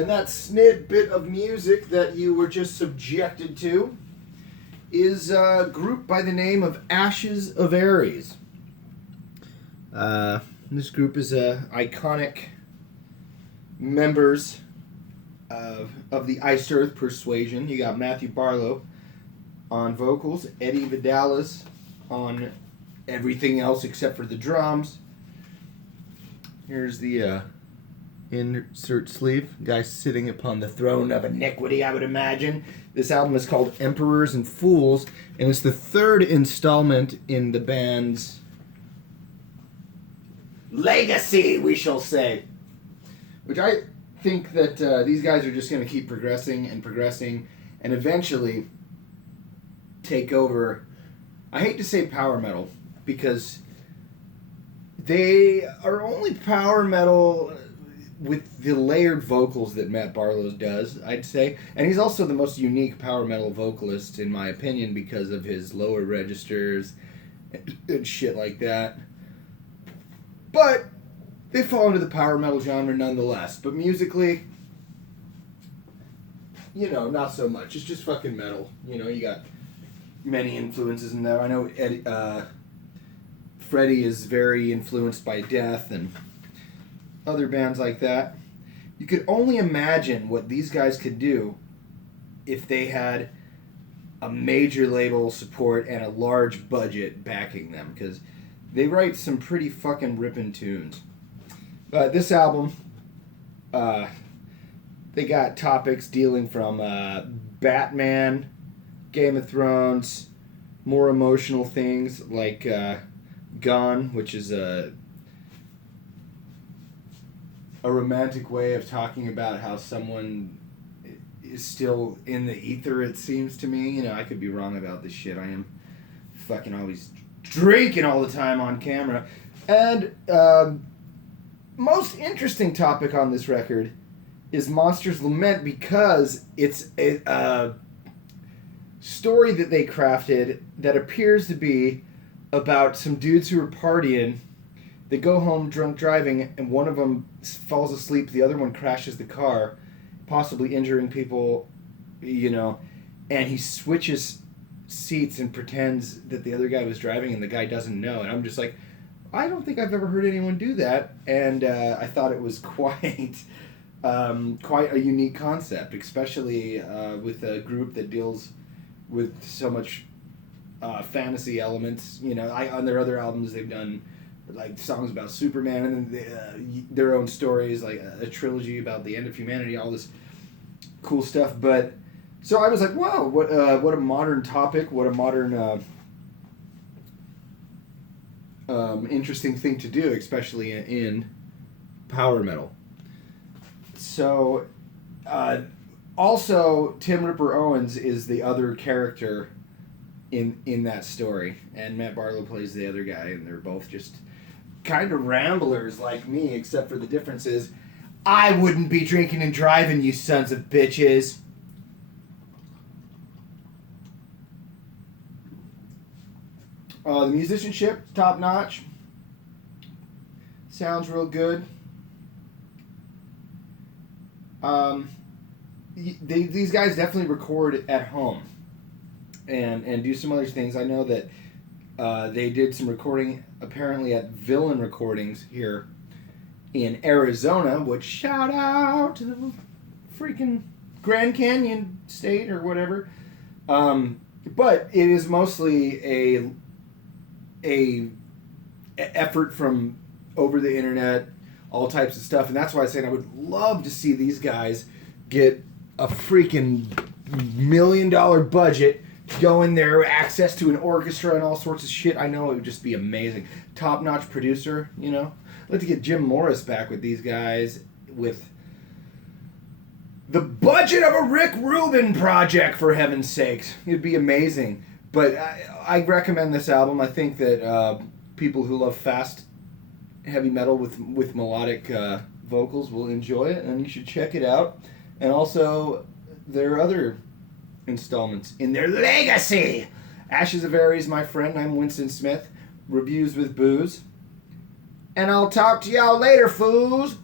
And that snippet of music that you were just subjected to is a group by the name of Ashes of Aries. This group is iconic members of the Iced Earth Persuasion. You got Matthew Barlow on vocals, Eddie Vidales on everything else except for the drums. Here's the insert sleeve. Guy sitting upon the throne of iniquity, I would imagine. This album is called Emperors and Fools, and it's the third installment in the band's legacy, we shall say. Which I think that these guys are just going to keep progressing, and eventually take over. I hate to say power metal, because they are only power metal with the layered vocals that Matt Barlow does, I'd say. And he's also the most unique power metal vocalist, in my opinion, because of his lower registers and shit like that. But they fall into the power metal genre nonetheless. But musically, you know, not so much. It's just fucking metal. You know, you got many influences in there. I know Freddie is very influenced by Death and other bands like that. You could only imagine what these guys could do if they had a major label support and a large budget backing them, because they write some pretty fucking ripping tunes. This album, they got topics dealing from Batman, Game of Thrones, more emotional things like Gone, which is a romantic way of talking about how someone is still in the ether, it seems to me. You know, I could be wrong about this shit. I am fucking always drinking all the time on camera. And most interesting topic on this record is Monster's Lament, because it's a story that they crafted that appears to be about some dudes who are partying. They go home drunk driving, and one of them falls asleep, the other one crashes the car, possibly injuring people, you know, and he switches seats and pretends that the other guy was driving, and the guy doesn't know. And I'm just like, I don't think I've ever heard anyone do that, and I thought it was quite a unique concept, especially with a group that deals with so much fantasy elements. You know, on their other albums, they've done like songs about Superman, and then their own stories, like a trilogy about the end of humanity, all this cool stuff. But so I was like, wow, what a modern topic, what a modern interesting thing to do, especially in power metal. So also Tim Ripper Owens is the other character in that story, and Matt Barlow plays the other guy, and they're both just kind of ramblers like me, except for the difference is I wouldn't be drinking and driving, you sons of bitches. The musicianship, top notch. Sounds real good. These guys definitely record at home and do some other things. I know that they did some recording apparently at Villain Recordings here in Arizona, which shout out to the freaking Grand Canyon state or whatever. But it is mostly a effort from over the internet, all types of stuff, and that's why I said I would love to see these guys get a freaking $1 million budget, go in there, access to an orchestra and all sorts of shit. I know it would just be amazing. Top-notch producer, you know. I'd like to get Jim Morris back with these guys with the budget of a Rick Rubin project, for heaven's sakes. It'd be amazing. But I recommend this album. I think that people who love fast, heavy metal with melodic vocals will enjoy it, and you should check it out. And also their other installments in their legacy. Ashes of Aries, my friend. I'm Winston Smith. Reviews with Booze. And I'll talk to y'all later, fools.